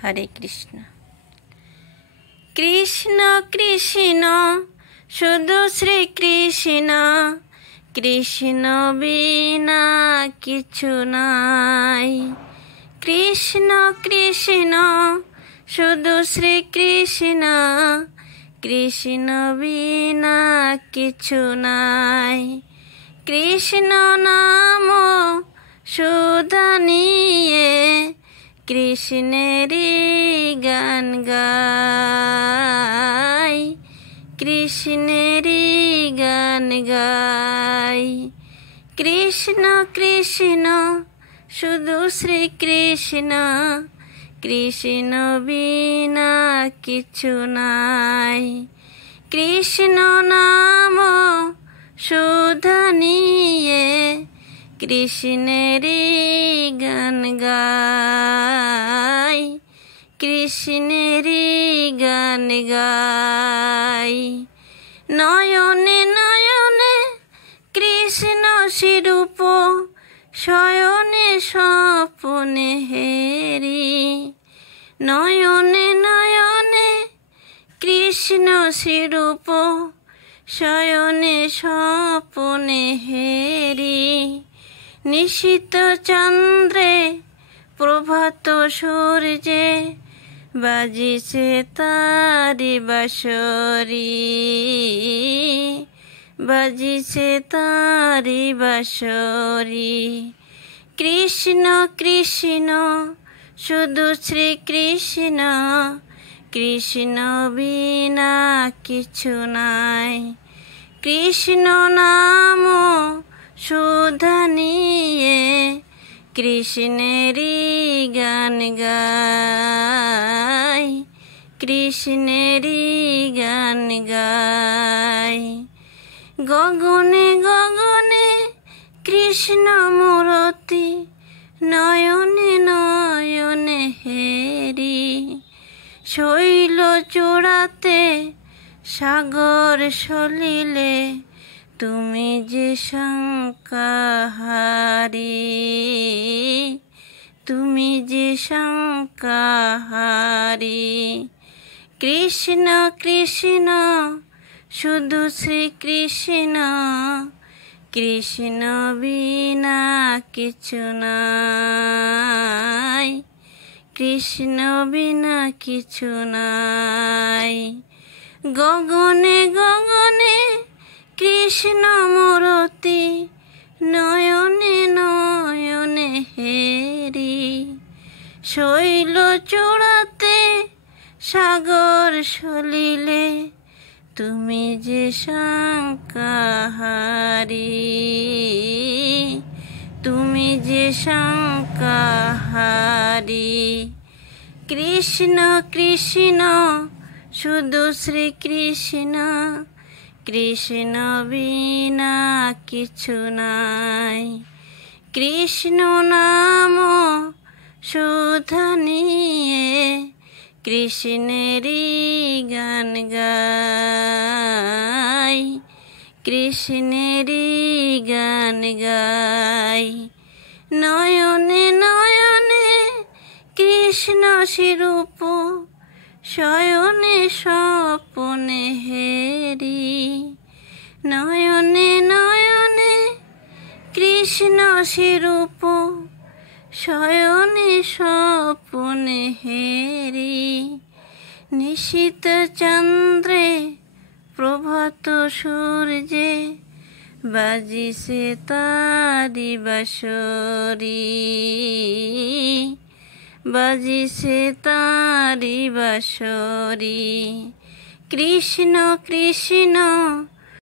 হরে কৃষ্ণ। কৃষ্ণ কৃষ্ণ শুধু শ্রীকৃষ্ণ, কৃষ্ণ বিনা কিছু নাই। কৃষ্ণ কৃষ্ণ শুধু শ্রীকৃষ্ণ, কৃষ্ণ বিনা কিছু নাই। কৃষ্ণ নাম সুধা নিয়ে কৃষ্ণেরই গান গাই, কৃষ্ণেরই গান গাই। কৃষ্ণ কৃষ্ণ শুধু শ্রীকৃষ্ণ, কৃষ্ণ বিনা কিছু নাই। কৃষ্ণ নাম সুধা নিয়ে কৃষ্ণেরই গান গাই, কৃষ্ণেরই গান গাই। নয়নে নয়নে কৃষ্ণ স্বরূপ, শয়নে স্বপনে হেরি। নয়নে নয়নে কৃষ্ণ স্বরূপ, শয়নে স্বপনে হেরি। নিশীত চন্দ্রে প্রভাত সূর্যে বাজিছে তারি বাঁশরি, বাজিছে তারি বাঁশরি। কৃষ্ণ কৃষ্ণ শুধু শ্রীকৃষ্ণ, কৃষ্ণ বিনা কিছু নাই। কৃষ্ণ নাম সুধা নিয়ে কৃষ্ণেরই গান গাই, কৃষ্ণেরই গান গাই। গগনে গগনে কৃষ্ণ মূরতি, নয়নে নয়নে হেরি। শৈল চূড়াতে সাগর সলিলে তুমি যে শঙ্কাহারি, তুমি যে শঙ্কাহারি। কৃষ্ণ কৃষ্ণ শুধু শ্রীকৃষ্ণ, কৃষ্ণ বিনা কিছু নাই। কৃষ্ণ বিনা কিছু নাই। গগনে গগনে কৃষ্ণ মূরতি, নয়নে নয়নে হেরি। শৈল চূড়াতে সাগর সলিলে তুমি যে শঙ্কাহারি, তুমি যে শঙ্কাহারি। কৃষ্ণ কৃষ্ণ শুধু শ্রীকৃষ্ণ, কৃষ্ণ বিনা কিছু নাই। কৃষ্ণ নাম সুধা নিয়ে কৃষ্ণেরই গান গাই, কৃষ্ণেরই গান গাই। নয়নে নয়নে কৃষ্ণ স্বরূপ, শয়নে স্বপনে হেরি। নয়নে নয়নে কৃষ্ণ স্বরূপ, শয়নে স্বপনে হেরি। নিশীত চন্দ্রে প্রভাত সূর্যে বাজিছে তারি বাঁশরি, বাজিছে তারি বাঁশরি। কৃষ্ণ কৃষ্ণ